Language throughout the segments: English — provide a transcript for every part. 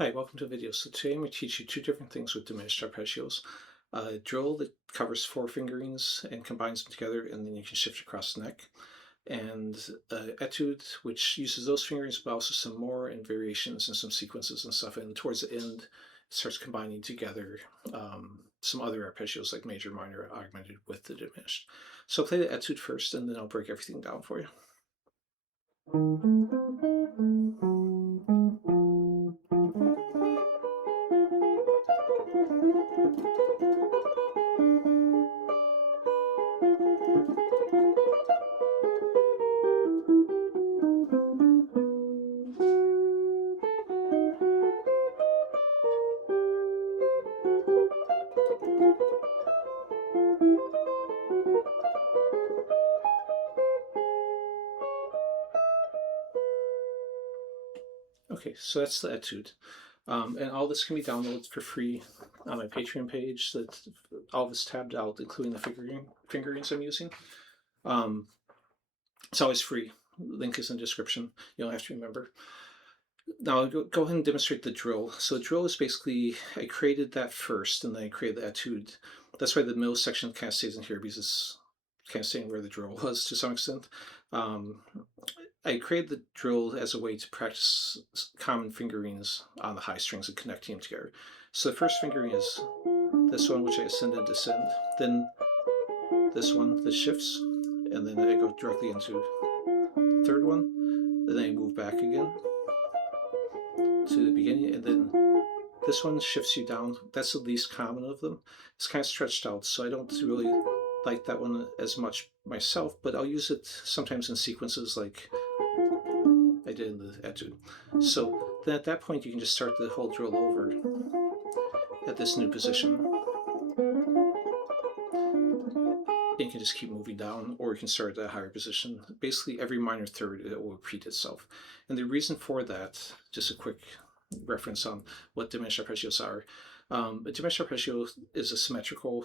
Hi, welcome to the video. So today I'm going to teach you two different things with diminished arpeggios. A drill that covers four fingerings and combines them together, and then you can shift across the neck. And etude, which uses those fingerings, but also some more and variations and some sequences and stuff. And towards the end, it starts combining together some other arpeggios like major, minor, augmented with the diminished. So play the etude first, and then I'll break everything down for you. Okay, so that's the etude. And all this can be downloaded for free on my Patreon page. That all this tabbed out, including the fingerings I'm using. It's always free. Link is in the description. You don't have to remember. Now I'll go ahead and demonstrate the drill. So the drill is basically, I created that first, and then I created the etude. That's why the middle section kind of stays in here, because it's kind of saying where the drill was to some extent. I created the drill as a way to practice common fingerings on the high strings and connecting them together. So the first fingering is this one, which I ascend and descend. Then this one that shifts, and then I go directly into the third one. Then I move back again to the beginning, and then this one shifts you down. That's the least common of them. It's kind of stretched out, so I don't really like that one as much myself, but I'll use it sometimes in sequences like I did in the etude. So then at that point you can just start the whole drill over at this new position. And you can just keep moving down, or you can start at a higher position. Basically every minor third it will repeat itself. And the reason for that, just a quick reference on what diminished arpeggios are. A diminished arpeggio is a symmetrical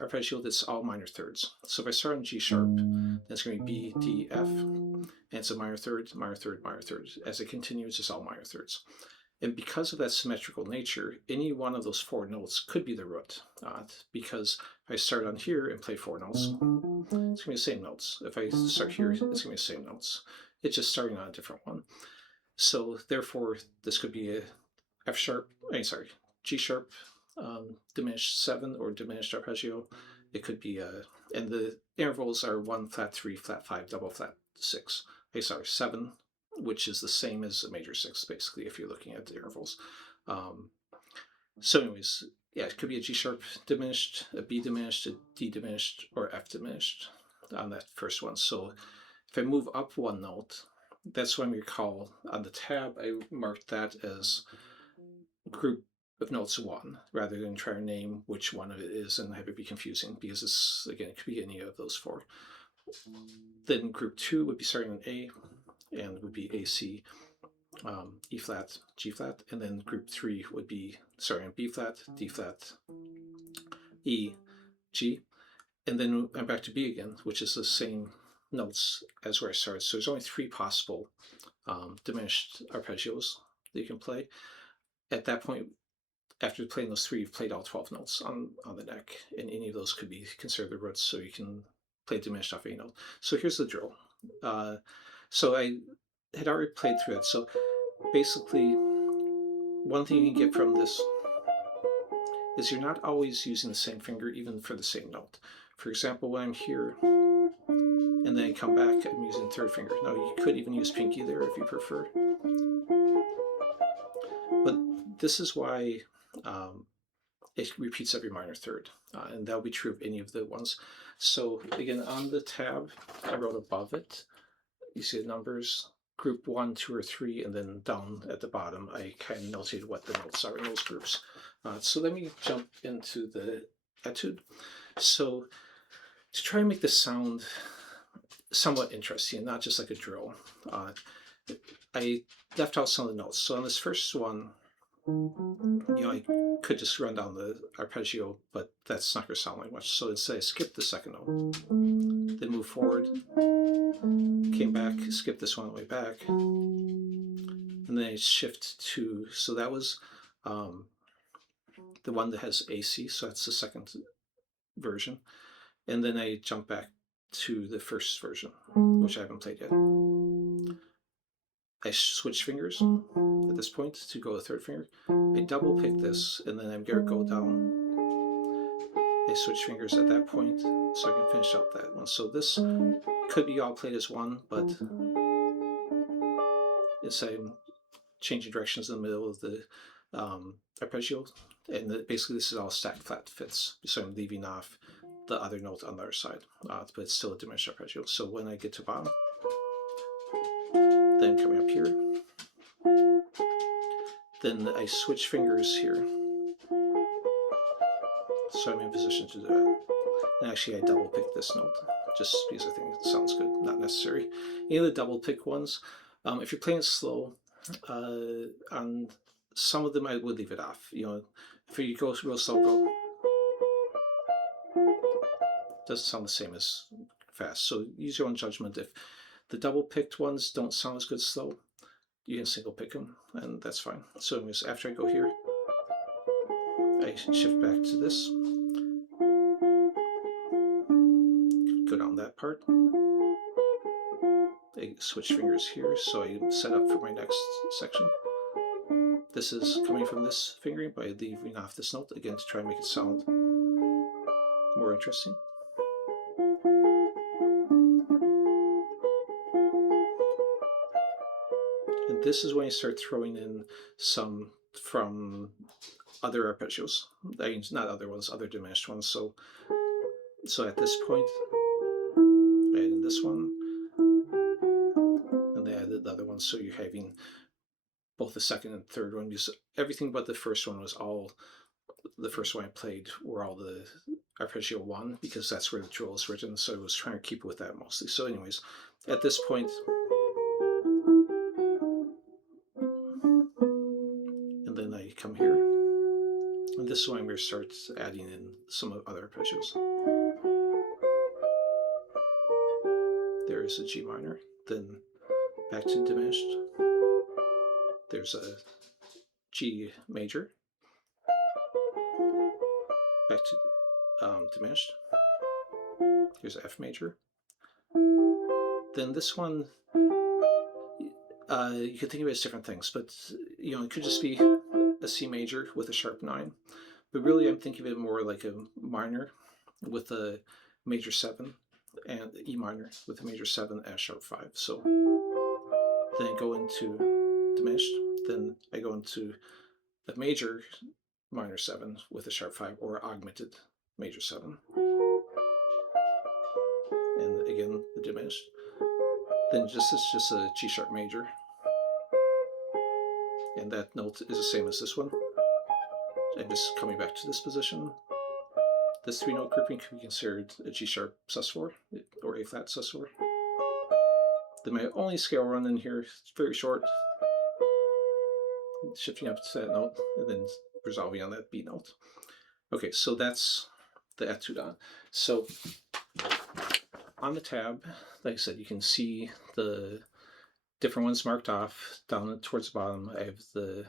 arpeggio that's all minor thirds. So if I start on G sharp, then it's going to be B, D, F, and it's a minor third, minor third, minor third. As it continues, it's all minor thirds. And because of that symmetrical nature, any one of those four notes could be the root. Because if I start on here and play four notes, it's going to be the same notes. If I start here, it's going to be the same notes. It's just starting on a different one. So therefore, this could be a G sharp diminished 7 or diminished arpeggio. It could be and the intervals are 1 flat 3 flat 5 double flat 6. 7, which is the same as a major 6 basically if you're looking at the intervals. So anyways, yeah, it could be a G sharp diminished, a B diminished, a D diminished, or F diminished on that first one. So if I move up one note, that's when we call on the tab, I marked that as group of notes 1, rather than try to name which one of it is and have it be confusing, because it's, again, it could be any of those four. Then group 2 would be starting on A, and would be A, C, E flat, G flat, and then group 3 would be starting on B flat, D flat, E, G, and then I'm back to B again, which is the same notes as where I started. So there's only 3 possible diminished arpeggios that you can play. At that point, after playing those 3, you've played all 12 notes on the neck, and any of those could be considered the roots, so you can play diminished off any note. So here's the drill. So I had already played through it. So basically, one thing you can get from this is you're not always using the same finger even for the same note. For example, when I'm here and then I come back, I'm using third finger. Now you could even use pinky there if you prefer. But this is why it repeats every minor third, and that'll be true of any of the ones. So again, on the tab, I wrote above it, you see the numbers, group 1, 2, or 3, and then down at the bottom, I kind of notated what the notes are in those groups. So let me jump into the etude. So to try and make this sound somewhat interesting, not just like a drill, I left out some of the notes. So on this first one, I could just run down the arpeggio, but that's not going to sound like much. So instead I skipped the second note, then move forward, came back, skipped this one on the way back, and and then I shift to, so that was the one that has AC, so that's the second version. And then I jump back to the first version, which I haven't played yet. I switch fingers at this point to go a third finger. I double pick this, and then I'm going to go down. I switch fingers at that point so I can finish up that one. So this could be all played as one, but it's I'm changing directions in the middle of the arpeggio, and basically this is all stacked flat fifths. So I'm leaving off the other note on the other side, but it's still a diminished arpeggio. So when I get to bottom, then coming up here, then I switch fingers here. So I'm in position to do that. And actually I double pick this note, just because I think it sounds good, not necessary. Any of the double pick ones, if you're playing slow, on some of them I would leave it off. You know, if you go real slow, go. Doesn't sound the same as fast. So use your own judgment. If the double picked ones don't sound as good slow, you can single pick them, and that's fine. So anyways, after I go here, I shift back to this, go down that part. I switch fingers here, so I set up for my next section. This is coming from this fingering by leaving off this note, again to try and make it sound more interesting. And this is when I start throwing in some from other arpeggios. I mean, not other ones, other diminished ones. So at this point, I added this one, and I added the other one. So you're having both the second and third one, because everything but the first one was all, the first one I played were all the arpeggio 1, because that's where the drill is written, so I was trying to keep it with that mostly. So anyways, at this point, and then I come here, and this is when I'm going to start adding in some other arpeggios. There's a G minor, then back to diminished. There's a G major, back to diminished. Here's F major. Then this one, you could think of it as different things, but you know, it could just be a C major with a sharp 9. But really, I'm thinking of it more like a minor with a major 7, and E minor with a major 7 and a sharp 5. So then I go into diminished, then I go into a major minor 7 with a sharp 5, or augmented major 7. And again, the diminished. Then it's just a G sharp major. And that note is the same as this one. I'm just coming back to this position. This 3-note grouping could be considered a G sharp sus4 or A flat sus4. Then my only scale run in here is very short, shifting up to that note and then resolving on that B note. Okay, so that's the etude on. So on the tab, like I said, you can see the different ones marked off. Down towards the bottom, I have the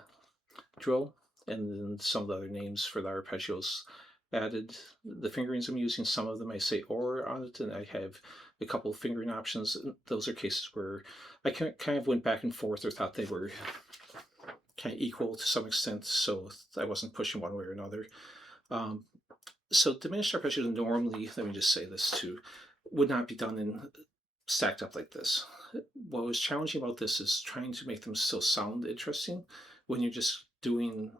drill and then some of the other names for the arpeggios added. The fingerings I'm using, some of them I say or on it, and I have a couple of fingering options. Those are cases where I kind of went back and forth or thought they were kind of equal to some extent, so I wasn't pushing one way or another. So diminished arpeggio normally, let me just say this too, would not be done in stacked up like this. What was challenging about this is trying to make them still sound interesting when you're just doing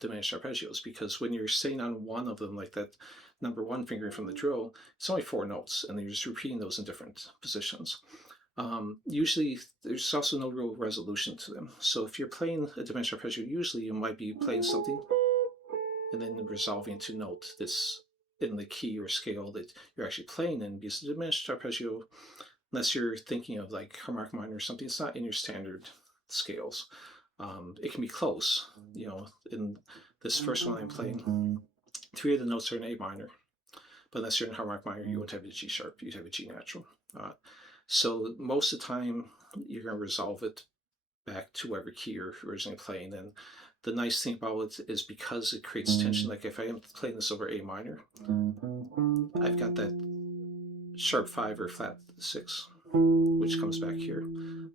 diminished arpeggios, because when you're staying on one of them, like that number 1 fingering from the drill, it's only 4 notes, and then you're just repeating those in different positions. Usually, there's also no real resolution to them. So if you're playing a diminished arpeggio, usually you might be playing something and then resolving to note that's in the key or scale that you're actually playing in, because the diminished arpeggio, unless you're thinking of like harmonic minor or something, it's not in your standard scales. It can be close. You know, in this first one I'm playing, 3 of the notes are in A minor, but unless you're in harmonic minor, you won't have a G sharp, you'd have a G natural. So most of the time, you're going to resolve it back to whatever key you're originally playing. And the nice thing about it is because it creates tension, like if I am playing this over A minor, I've got that sharp 5 or flat 6, which comes back here.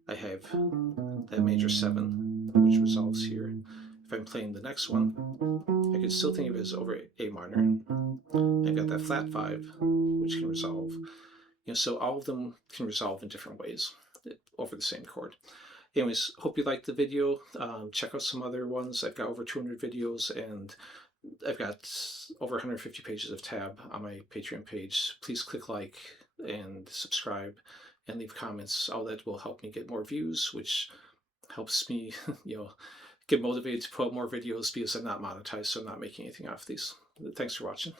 I have that major 7, which resolves here. If I'm playing the next one, I could still think of it as over A minor. I've got that flat 5, which can resolve. So all of them can resolve in different ways over the same chord. Anyways, hope you liked the video. Check out some other ones. I've got over 200 videos, and I've got over 150 pages of tab on my Patreon page. Please click like and subscribe and leave comments. All that will help me get more views, which helps me, get motivated to put out more videos because I'm not monetized, so I'm not making anything off these. Thanks for watching.